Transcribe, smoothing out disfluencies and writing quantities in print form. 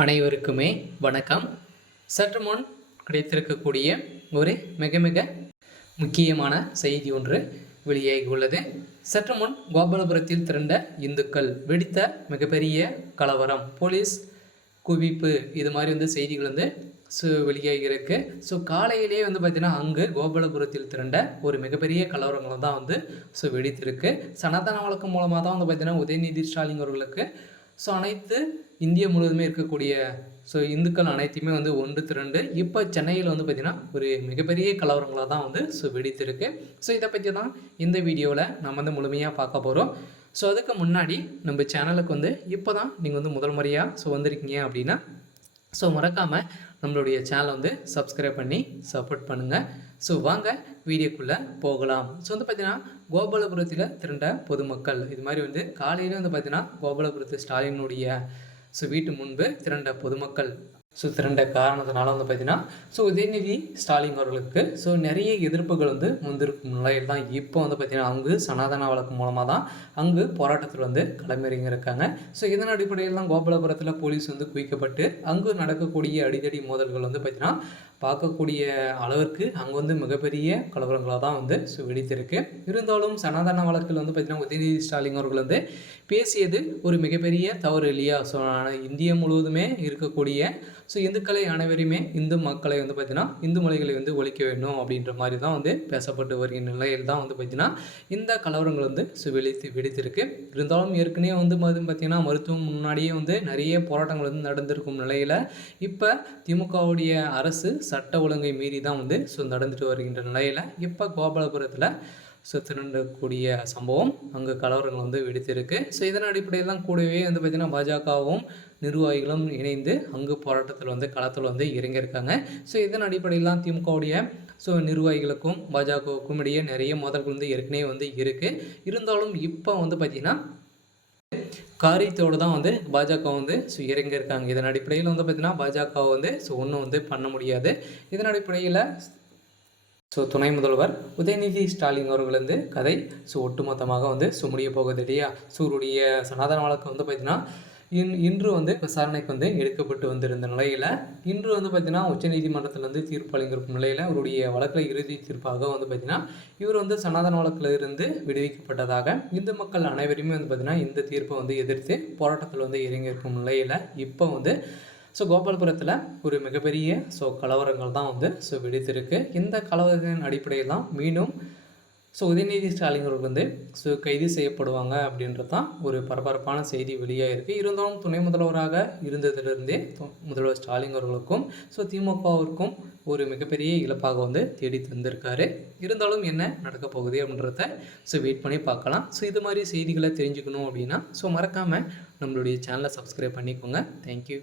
அனைவருக்குமே வணக்கம். சற்று முன் கிடைத்திருக்கக்கூடிய ஒரு மிக மிக முக்கியமான செய்தி ஒன்று வெளியாகி உள்ளது. சற்று முன் கோபாலபுரத்தில் திரண்ட இந்துக்கள் வெடித்த மிகப்பெரிய கலவரம், போலீஸ் குவிப்பு, இது மாதிரி செய்திகள் வெளியாகி இருக்கு. ஸோ காலையிலேயே பார்த்தீங்கன்னா அங்கு கோபாலபுரத்தில் திரண்ட ஒரு மிகப்பெரிய கலவரங்கள் தான் வெடித்திருக்கு. சனாதன வழக்கு மூலமாக தான் பார்த்தீங்கன்னா உதயநிதி ஸ்டாலின் அவர்களுக்கு அனைத்து இந்தியா முழுவதுமே இருக்கக்கூடிய இந்துக்கள் அனைத்தையுமே ஒன்று திரண்டு இப்போ சென்னையில் பார்த்திங்கன்னா ஒரு மிகப்பெரிய கலவரங்களாக தான் வெடித்திருக்கு. இதை பற்றி தான் இந்த வீடியோவில் நம்ம முழுமையாக பார்க்க போகிறோம். அதுக்கு முன்னாடி நம்ம சேனலுக்கு இப்போ தான் நீங்கள் முதல் முறையாக வந்திருக்கீங்க அப்படின்னா மறக்காமல் நம்மளுடைய சேனலை சப்ஸ்கிரைப் பண்ணி சப்போர்ட் பண்ணுங்கள். வாங்க வீடியோக்குள்ளே போகலாம். பார்த்திங்கன்னா கோபாலபுரத்தில் திரண்ட பொதுமக்கள் இது மாதிரி காலையில் பார்த்திங்கன்னா கோபாலபுரத்து ஸ்டாலினுடைய வீட்டு முன்பு திரண்ட பொதுமக்கள் திரண்ட காரணத்தினால பார்த்தீங்கன்னா உதயநிதி ஸ்டாலின் அவர்களுக்கு நிறைய எதிர்ப்புகள் முந்திருக்கும் நிலையில் தான் இப்போ பார்த்தீங்கன்னா அங்கு சனாதன வழக்கு மூலமாக தான் அங்கு போராட்டத்தில் களமிறங்கி இருக்காங்க. இதன் அடிப்படையில் தான் கோபாலபுரத்தில் போலீஸ் குவிக்கப்பட்டு அங்கு நடக்கக்கூடிய அடிதடி மோதல்கள் பார்த்தீங்கன்னா பார்க்கக்கூடிய அளவிற்கு அங்கே மிகப்பெரிய கலவரங்களாக தான் வெடித்திருக்கு. இருந்தாலும் சனாதன வழக்கில் பார்த்தீங்கன்னா உதயநிதி ஸ்டாலின் அவர்கள் பேசியது ஒரு மிகப்பெரிய தவறு இல்லையா? இந்தியா முழுவதுமே இருக்கக்கூடிய இந்துக்களை அனைவருமே இந்து மக்களை பார்த்தீங்கன்னா இந்து மொழிகளை ஒழிக்க வேண்டும் அப்படின்ற மாதிரி தான் பேசப்பட்டு வருகின்ற நிலையில் தான் பார்த்தீங்கன்னா இந்த கலவரங்கள் வெடித்திருக்கு. இருந்தாலும் ஏற்கனவே பார்த்தீங்கன்னா மருத்துவம் முன்னாடியே நிறைய போராட்டங்கள் நடந்திருக்கும் நிலையில் இப்போ திமுகவுடைய அரசு சட்ட ஒழுங்கை மீறி தான் நடந்துட்டு வருகின்ற நிலையில் இப்போ கோபாலபுரத்தில் திரண்டக்கூடிய சம்பவம் அங்கு கலவரங்கள் வெடித்திருக்கு. இதன் அடிப்படையில் தான் கூடவே பார்த்திங்கன்னா பாஜகவும் நிர்வாகிகளும் இணைந்து அங்கு போராட்டத்தில் களத்தில் இறங்கியிருக்காங்க. இதன் அடிப்படையில் தான் திமுகவுடைய நிர்வாகிகளுக்கும் பாஜகவுக்கும் இடையே நிறைய மோதல்கள் ஏற்கனவே இருக்குது. இருந்தாலும் இப்போ பார்த்திங்கன்னா காரியத்தோடு தான் பாஜக இறங்கியிருக்காங்க. இதன் அடிப்படையில் பார்த்திங்கன்னா பாஜக ஒன்றும் பண்ண முடியாது. இதன் அடிப்படையில் துணை முதல்வர் உதயநிதி ஸ்டாலின் அவர்கள் கதை ஒட்டுமொத்தமாக முடிய போகுது இல்லையா? சூருடைய சனாதன வழக்கு பார்த்திங்கன்னா இன்று விசாரணைக்கு எடுக்கப்பட்டு வந்திருந்த நிலையில் இன்று பார்த்திங்கன்னா உச்சநீதிமன்றத்தில் தீர்ப்பு அளிங்கிருக்கும் நிலையில் அவருடைய வழக்கில் இறுதி தீர்ப்பாக பார்த்திங்கன்னா இவர் சனாதன வழக்கில் இருந்து விடுவிக்கப்பட்டதாக இந்து மக்கள் அனைவருமே பார்த்திங்கன்னா இந்த தீர்ப்பை எதிர்த்து போராட்டத்தில் இறங்கியிருக்கும் நிலையில் இப்போ கோபாலபுரத்தில் ஒரு மிகப்பெரிய கலவரங்கள் தான் வெடித்திருக்கு. இந்த கலவரத்தின் அடிப்படையில் தான் மீண்டும் உதயநிதி ஸ்டாலின் அவர்கள் கைது செய்யப்படுவாங்க அப்படின்றது தான் ஒரு பரபரப்பான செய்தி வெளியாக இருக்குது. இருந்தாலும் துணை முதல்வராக இருந்ததிலிருந்தே முதல்வர் ஸ்டாலின் அவர்களுக்கும் திமுகவிற்கும் ஒரு மிகப்பெரிய இழப்பாக தேடி தந்திருக்காரு. இருந்தாலும் என்ன நடக்க போகுது அப்படின்றத வெயிட் பண்ணி பார்க்கலாம். இது மாதிரி செய்திகளை தெரிஞ்சுக்கணும் அப்படின்னா மறக்காமல் நம்மளுடைய சேனலை சப்ஸ்கிரைப் பண்ணிக்கோங்க. தேங்க்யூ.